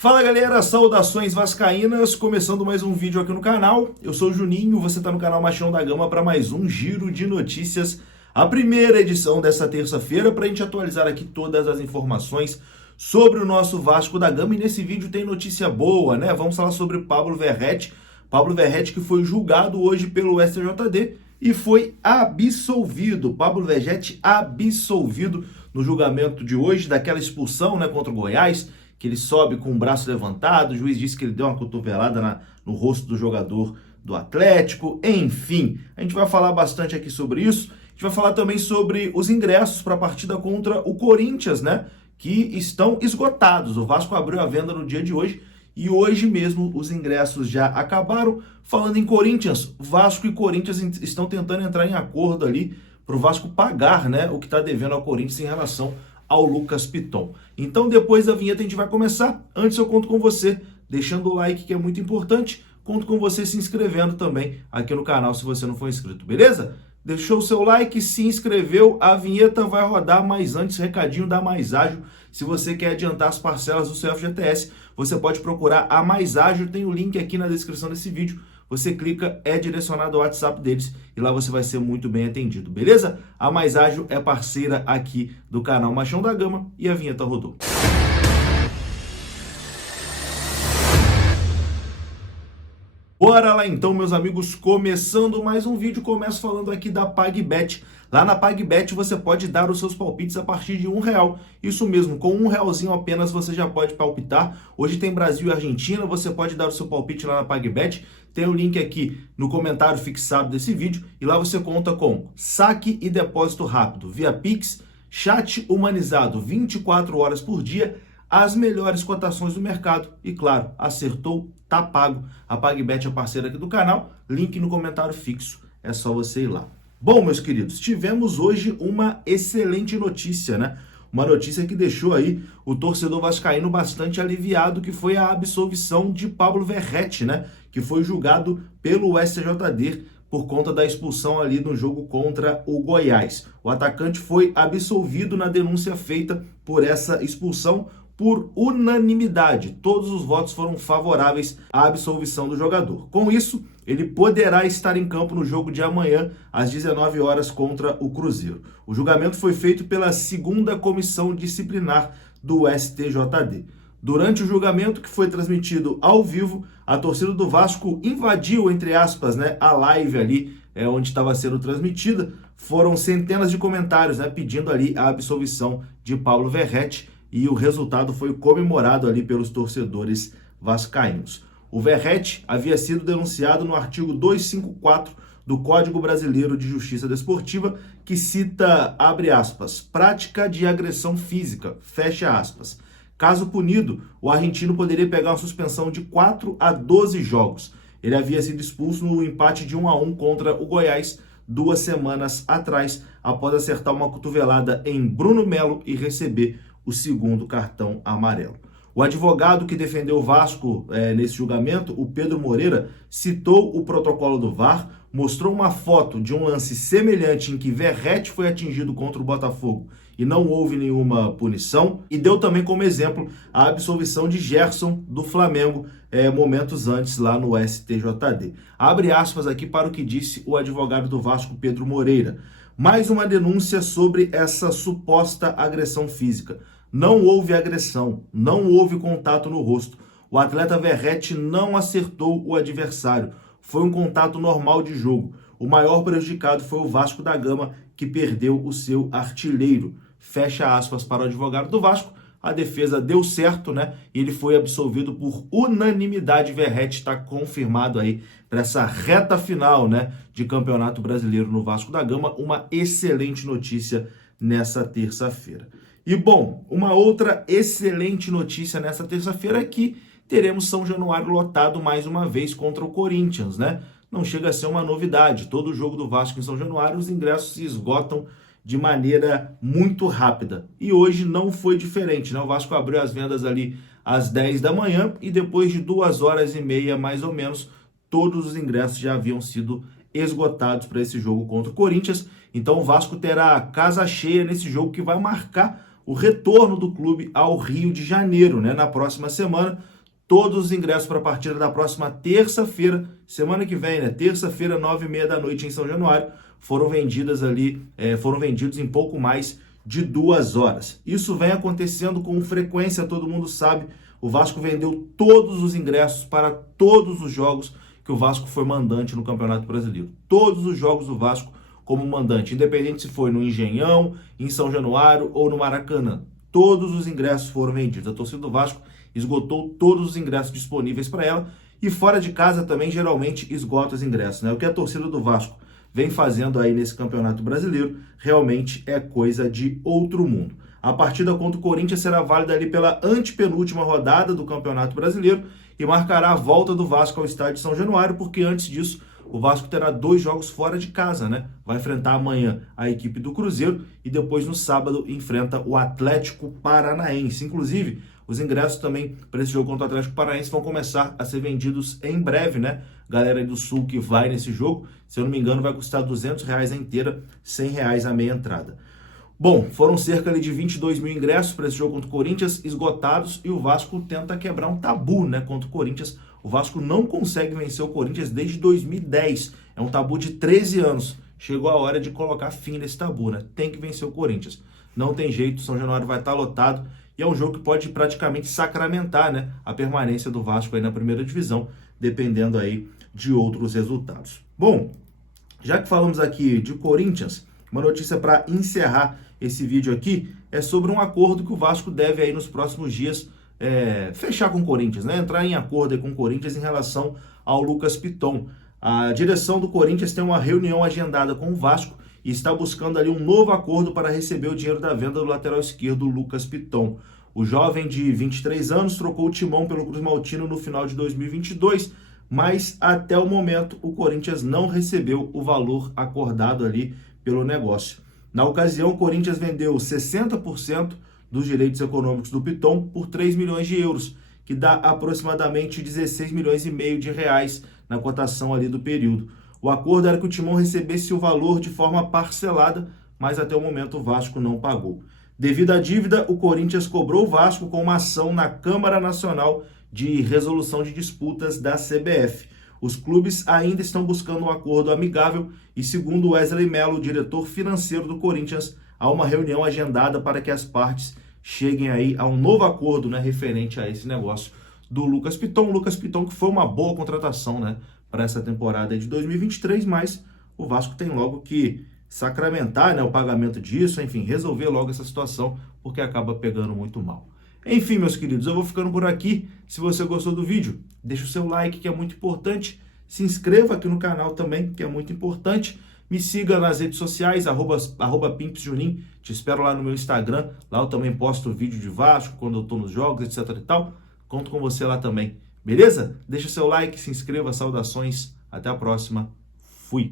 Fala galera, saudações vascaínas, começando mais um vídeo aqui no canal. Eu sou o Juninho, você está no canal Machão da Gama para mais um giro de notícias, a primeira edição dessa terça-feira, para a gente atualizar aqui todas as informações sobre o nosso Vasco da Gama. E nesse vídeo tem notícia boa, né? Vamos falar sobre Pablo Verrete que foi julgado hoje pelo STJD e foi absolvido. Pablo Verrete absolvido no julgamento de hoje daquela expulsão, né, contra o Goiás, que ele sobe com o braço levantado, o juiz disse que ele deu uma cotovelada no rosto do jogador do Atlético, enfim. A gente vai falar bastante aqui sobre isso. A gente vai falar também sobre os ingressos para a partida contra o Corinthians, né, que estão esgotados. O Vasco abriu a venda no dia de hoje e hoje mesmo os ingressos já acabaram. Falando em Corinthians, Vasco e Corinthians estão tentando entrar em acordo ali para o Vasco pagar, né, o que está devendo ao Corinthians em relação ao Lucas Piton. Então, depois da vinheta a gente vai começar. Antes eu conto com você deixando o like, que é muito importante. Conto com você se inscrevendo também aqui no canal se você não for inscrito, beleza? Deixou o seu like, se inscreveu, a vinheta vai rodar, mas antes, recadinho da Mais Ágil. Se você quer adiantar as parcelas do seu FGTS, você pode procurar a Mais Ágil, tem o link aqui na descrição desse vídeo. Você clica, é direcionado ao WhatsApp deles e lá você vai ser muito bem atendido, beleza? A Mais Ágil é parceira aqui do canal Machão da Gama e a vinheta rodou. Bora lá então, meus amigos, começando mais um vídeo. Começo falando aqui da PagBet. Lá na PagBet você pode dar os seus palpites a partir de R$1. Isso mesmo, com R$1 apenas você já pode palpitar. Hoje tem Brasil e Argentina, você pode dar o seu palpite lá na PagBet. Tem o link aqui no comentário fixado desse vídeo e lá você conta com saque e depósito rápido via Pix, chat humanizado 24 horas por dia, as melhores cotações do mercado e, claro, acertou, tá pago. A PagBet é parceira aqui do canal, link no comentário fixo, é só você ir lá. Bom, meus queridos, tivemos hoje uma excelente notícia, né? Uma notícia que deixou aí o torcedor vascaíno bastante aliviado, que foi a absolvição de Pablo Verrete, né? Que foi julgado pelo STJD por conta da expulsão ali no jogo contra o Goiás. O atacante foi absolvido na denúncia feita por essa expulsão por unanimidade. Todos os votos foram favoráveis à absolvição do jogador. Com isso, ele poderá estar em campo no jogo de amanhã, às 19 horas, contra o Cruzeiro. O julgamento foi feito pela 2ª Comissão Disciplinar do STJD. Durante o julgamento, que foi transmitido ao vivo, a torcida do Vasco invadiu, entre aspas, né, a live ali, onde estava sendo transmitida. Foram centenas de comentários, né, pedindo ali a absolvição de Pablo Verrete, e o resultado foi comemorado ali pelos torcedores vascaínos. O Verrete havia sido denunciado no artigo 254 do Código Brasileiro de Justiça Desportiva, que cita, abre aspas, prática de agressão física, fecha aspas. Caso punido, o argentino poderia pegar uma suspensão de 4 a 12 jogos. Ele havia sido expulso no empate de 1-1 contra o Goiás 2 semanas atrás, após acertar uma cotovelada em Bruno Melo e receber o 2º cartão amarelo. O advogado que defendeu o Vasco nesse julgamento, o Pedro Moreira, citou o protocolo do VAR, mostrou uma foto de um lance semelhante em que Verrete foi atingido contra o Botafogo e não houve nenhuma punição, e deu também como exemplo a absolvição de Gerson do Flamengo momentos antes lá no STJD. Abre aspas aqui para o que disse o advogado do Vasco, Pedro Moreira. Mais uma denúncia sobre essa suposta agressão física. Não houve agressão, não houve contato no rosto. O atleta Verrete não acertou o adversário. Foi um contato normal de jogo. O maior prejudicado foi o Vasco da Gama, que perdeu o seu artilheiro. Fecha aspas para o advogado do Vasco. A defesa deu certo, né? E ele foi absolvido por unanimidade. Verrete está confirmado aí para essa reta final, né, de Campeonato Brasileiro no Vasco da Gama. Uma excelente notícia nessa terça-feira. E bom, uma outra excelente notícia nessa terça-feira é que teremos São Januário lotado mais uma vez contra o Corinthians, né? Não chega a ser uma novidade. Todo jogo do Vasco em São Januário, os ingressos se esgotam de maneira muito rápida. E hoje não foi diferente, né? O Vasco abriu as vendas ali às 10 da manhã e depois de 2h30, mais ou menos, todos os ingressos já haviam sido esgotados para esse jogo contra o Corinthians. Então o Vasco terá casa cheia nesse jogo que vai marcar o retorno do clube ao Rio de Janeiro, né? Na próxima semana, todos os ingressos para a partida da próxima terça-feira, semana que vem, né? Terça-feira, 9h30 da noite em São Januário, foram vendidos em pouco mais de 2 horas. Isso vem acontecendo com frequência, todo mundo sabe. O Vasco vendeu todos os ingressos para todos os jogos que o Vasco foi mandante no Campeonato Brasileiro. Todos os jogos do Vasco como mandante, independente se foi no Engenhão, em São Januário ou no Maracanã. Todos os ingressos foram vendidos. A torcida do Vasco esgotou todos os ingressos disponíveis para ela e fora de casa também geralmente esgota os ingressos, né? O que a torcida do Vasco vem fazendo aí nesse Campeonato Brasileiro realmente é coisa de outro mundo. A partida contra o Corinthians será válida ali pela antepenúltima rodada do Campeonato Brasileiro e marcará a volta do Vasco ao estádio de São Januário, porque antes disso o Vasco terá 2 jogos fora de casa, né? Vai enfrentar amanhã a equipe do Cruzeiro e depois no sábado enfrenta o Atlético Paranaense. Inclusive, os ingressos também para esse jogo contra o Atlético Paranaense vão começar a ser vendidos em breve, né? Galera aí do Sul que vai nesse jogo, se eu não me engano, vai custar R$200 a inteira, R$100 a meia entrada. Bom, foram cerca ali de 22 mil ingressos para esse jogo contra o Corinthians esgotados e o Vasco tenta quebrar um tabu, né, contra o Corinthians. O Vasco não consegue vencer o Corinthians desde 2010. É um tabu de 13 anos. Chegou a hora de colocar fim nesse tabu, né? Tem que vencer o Corinthians. Não tem jeito, São Januário vai estar lotado e é um jogo que pode praticamente sacramentar, né, a permanência do Vasco aí na primeira divisão, dependendo aí de outros resultados. Bom, já que falamos aqui de Corinthians, uma notícia para encerrar esse vídeo aqui é sobre um acordo que o Vasco deve aí nos próximos dias fechar com o Corinthians, né? Entrar em acordo aí com o Corinthians em relação ao Lucas Piton. A direção do Corinthians tem uma reunião agendada com o Vasco e está buscando ali um novo acordo para receber o dinheiro da venda do lateral esquerdo Lucas Piton. O jovem de 23 anos trocou o timão pelo Cruz Maltino no final de 2022, mas até o momento o Corinthians não recebeu o valor acordado ali pelo negócio. Na ocasião, o Corinthians vendeu 60% dos direitos econômicos do Piton por 3 milhões de euros, que dá aproximadamente 16 milhões e meio de reais na cotação ali do período. O acordo era que o Timão recebesse o valor de forma parcelada, mas até o momento o Vasco não pagou. Devido à dívida, o Corinthians cobrou o Vasco com uma ação na Câmara Nacional de Resolução de Disputas da CBF. Os clubes ainda estão buscando um acordo amigável e, segundo Wesley Mello, diretor financeiro do Corinthians, há uma reunião agendada para que as partes cheguem aí a um novo acordo, né, referente a esse negócio do Lucas Piton. O Lucas Piton que foi uma boa contratação, né, para essa temporada de 2023, mas o Vasco tem logo que sacramentar, né, o pagamento disso, enfim, resolver logo essa situação, porque acaba pegando muito mal. Enfim, meus queridos, eu vou ficando por aqui. Se você gostou do vídeo, deixa o seu like, que é muito importante. Se inscreva aqui no canal também, que é muito importante. Me siga nas redes sociais, @pimpsjunim. Te espero lá no meu Instagram. Lá eu também posto vídeo de Vasco, quando eu tô nos jogos, etc e tal. Conto com você lá também. Beleza? Deixa o seu like, se inscreva, saudações. Até a próxima. Fui!